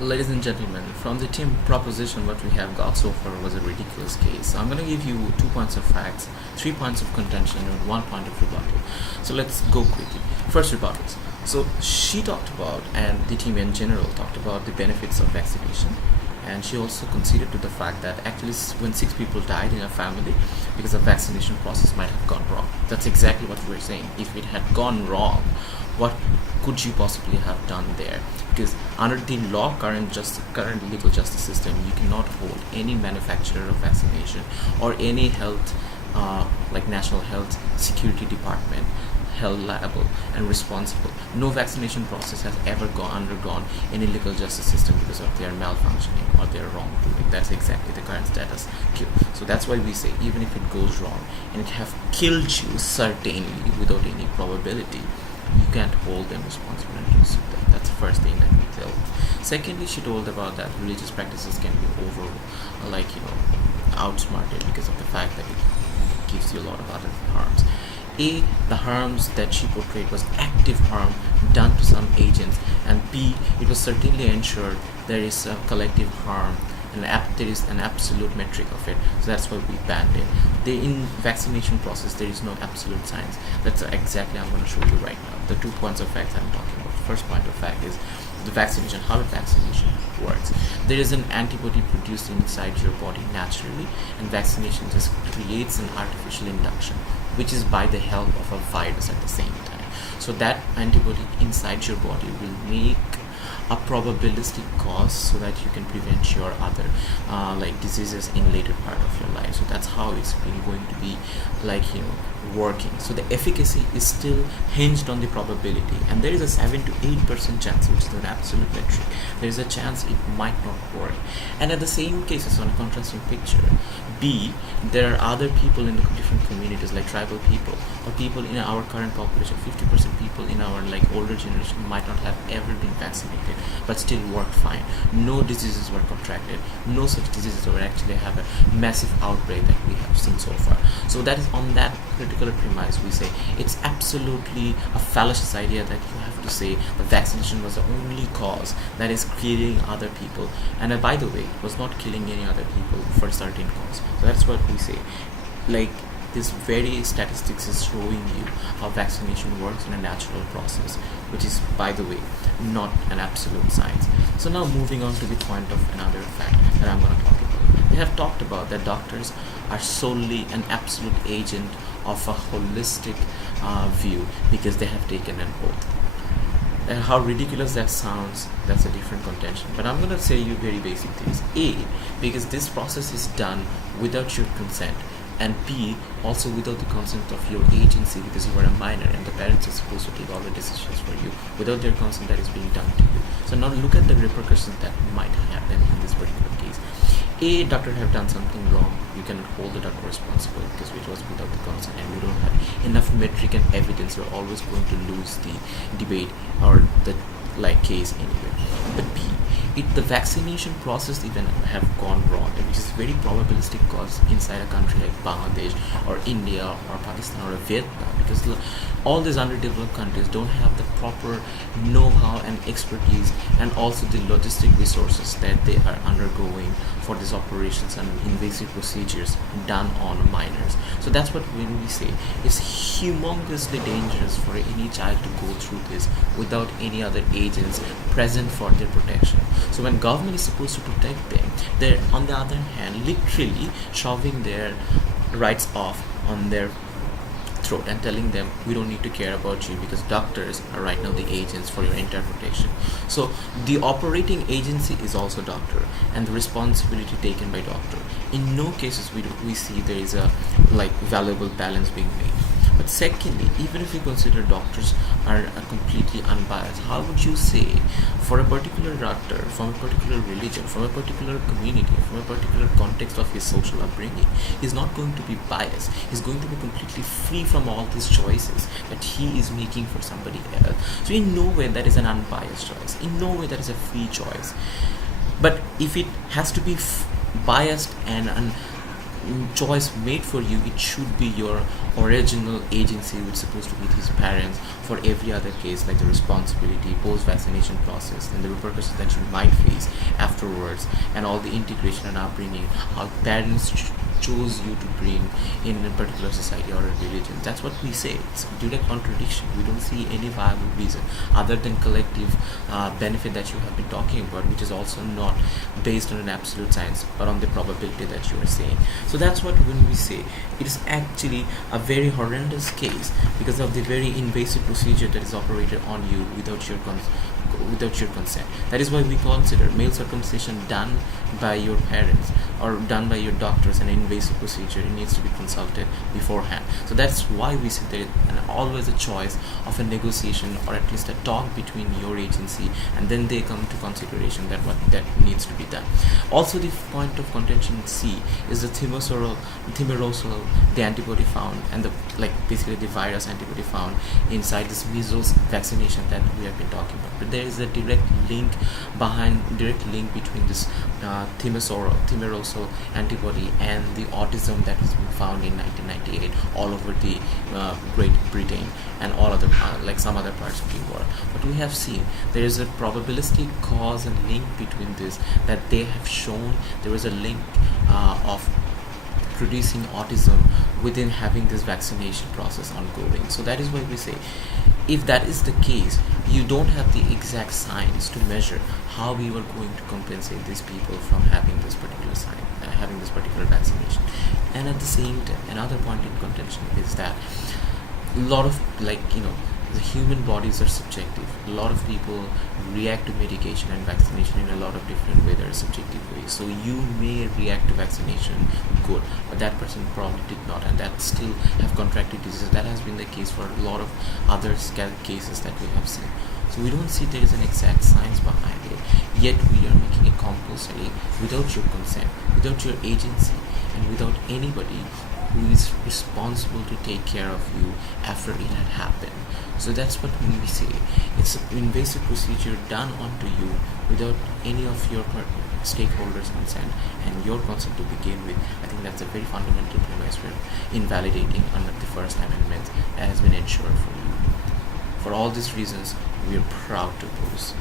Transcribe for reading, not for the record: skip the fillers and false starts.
Ladies and gentlemen, from the team proposition, what we have got so far was a ridiculous case. So I'm going to give you 2 points of facts, 3 points of contention, and 1 point of rebuttal. So let's go quickly. First, rebuttals. So she talked about, and the team in general talked about the benefits of vaccination. And she also conceded to the fact that actually when 6 people died in a family because the vaccination process might have gone wrong. That's exactly what we were saying. If it had gone wrong, what could you possibly have done there? Because under the law, current legal justice system, you cannot hold any manufacturer of vaccination or any health, like National Health Security Department, held liable and responsible. No vaccination process has ever undergone any legal justice system because of their malfunctioning or their wrongdoing. That's exactly the current status quo. So that's why we say even if it goes wrong and it have killed you certainly without any probability, you can't hold them responsible and sue them. That's the first thing that we tell. Secondly, she told about that religious practices can be outsmarted because of the fact that it gives you a lot of other harms. A, the harms that she portrayed was active harm done to some agents, and B, it was certainly ensured there is a collective harm and there is an absolute metric of it. So that's why we banned it. In vaccination process, there is no absolute science. That's exactly I'm going to show you right now. The 2 points of facts I'm talking about. The first point of fact is the vaccination, how the vaccination works. There is an antibody produced inside your body naturally, and vaccination just creates an artificial induction, which is by the help of a virus at the same time. So that antibody inside your body will make a probabilistic cause so that you can prevent your other diseases in later part of your life. So that's how it's been going to be working. So the efficacy is still hinged on the probability, and there is a 7 to 8% chance, which is an absolute metric. There is a chance it might not work. And at the same cases, on a contrasting picture, B, there are other people in the different communities like tribal people or people in our current population. 50% people in our older generation might not have ever been vaccinated but still worked fine. No diseases were contracted. No such diseases were actually have a massive outbreak that we have seen so far. So that is on that particular premise we say it's absolutely a fallacious idea that you have to say the vaccination was the only cause that is killing other people, and by the way, it was not killing any other people for a certain cause. So that's what we say. This very statistics is showing you how vaccination works in a natural process, which is, by the way, not an absolute science. So now moving on to the point of another fact that I'm going to talk about. We have talked about that doctors are solely an absolute agent of a holistic view because they have taken an oath. And how ridiculous that sounds, that's a different contention. But I'm going to say you very basic things. A, because this process is done without your consent, and B, also without the consent of your agency because you are a minor and the parents are supposed to take all the decisions for you. Without their consent, that is being done to you. So now look at the repercussions that might happen in this particular case. A, doctor have done something wrong. You can hold the doctor responsible because it was without the consent and you don't have enough metric and evidence. You're always going to lose the debate or the case anyway. But B, the vaccination process even have gone wrong, which is very probabilistic cause inside a country like Bangladesh or India or Pakistan or Vietnam, because all these underdeveloped countries don't have the proper know-how and expertise and also the logistic resources that they are undergoing for these operations and invasive procedures done on minors. So that's what when we say it's humongously dangerous for any child to go through this without any other agents present for their protection. So when government is supposed to protect them, they're on the other hand literally shoving their rights off on their throat and telling them we don't need to care about you because doctors are right now the agents for your entire protection. So the operating agency is also doctor and the responsibility taken by doctor. In no cases we see there is a valuable balance being made. But secondly, even if we consider doctors are completely unbiased, how would you say for a particular doctor, from a particular religion, from a particular community, from a particular context of his social upbringing, he's not going to be biased. He's going to be completely free from all these choices that he is making for somebody else. So in no way that is an unbiased choice. In no way that is a free choice. But if it has to be biased and choice made for you, it should be your original agency, which is supposed to be his parents. For every other case, like the responsibility, post-vaccination process, and the repercussions that you might face afterwards, and all the integration and upbringing, how parents chose you to bring in a particular society or a religion. That's what we say. It's direct contradiction. We don't see any viable reason other than collective benefit that you have been talking about, which is also not based on an absolute science but on the probability that you are saying. So that's what when we say it is actually a very horrendous case because of the very invasive procedure that is operated on you without your consent. That is why we consider male circumcision done by your parents or done by your doctors an invasive procedure. It needs to be consulted beforehand. So that's why we say there is always a choice of a negotiation or at least a talk between your agency, and then they come to consideration that what that needs to be done. Also, the point of contention C is the thimerosal, the antibody found, and the basically the virus antibody found inside this measles vaccination that we have been talking about. But there is a direct link between this thimerosal antibody and the autism that has been found in 1998 all over the Great Britain and all other some other parts of the world. But we have seen there is a probabilistic cause and link between this, that they have shown there is a link of producing autism within having this vaccination process ongoing. So that is why we say, if that is the case, you don't have the exact science to measure how we were going to compensate these people from having this particular having this particular vaccination. And at the same time, another point in contention is that a lot of the human bodies are subjective. A lot of people react to medication and vaccination in a lot of different ways. There are subjective ways. So you may react to vaccination good, but that person probably did not, and that still have contracted diseases. That has been the case for a lot of other cases that we have seen. So we don't see there is an exact science behind it, yet we are making it compulsory without your consent, without your agency, and without anybody who is responsible to take care of you after it had happened. So that's what we say. It's an invasive procedure done onto you without any of your stakeholders' consent and your consent to begin with. I think that's a very fundamental premise we're invalidating under the First Amendment that has been ensured for you. For all these reasons, we are proud to oppose.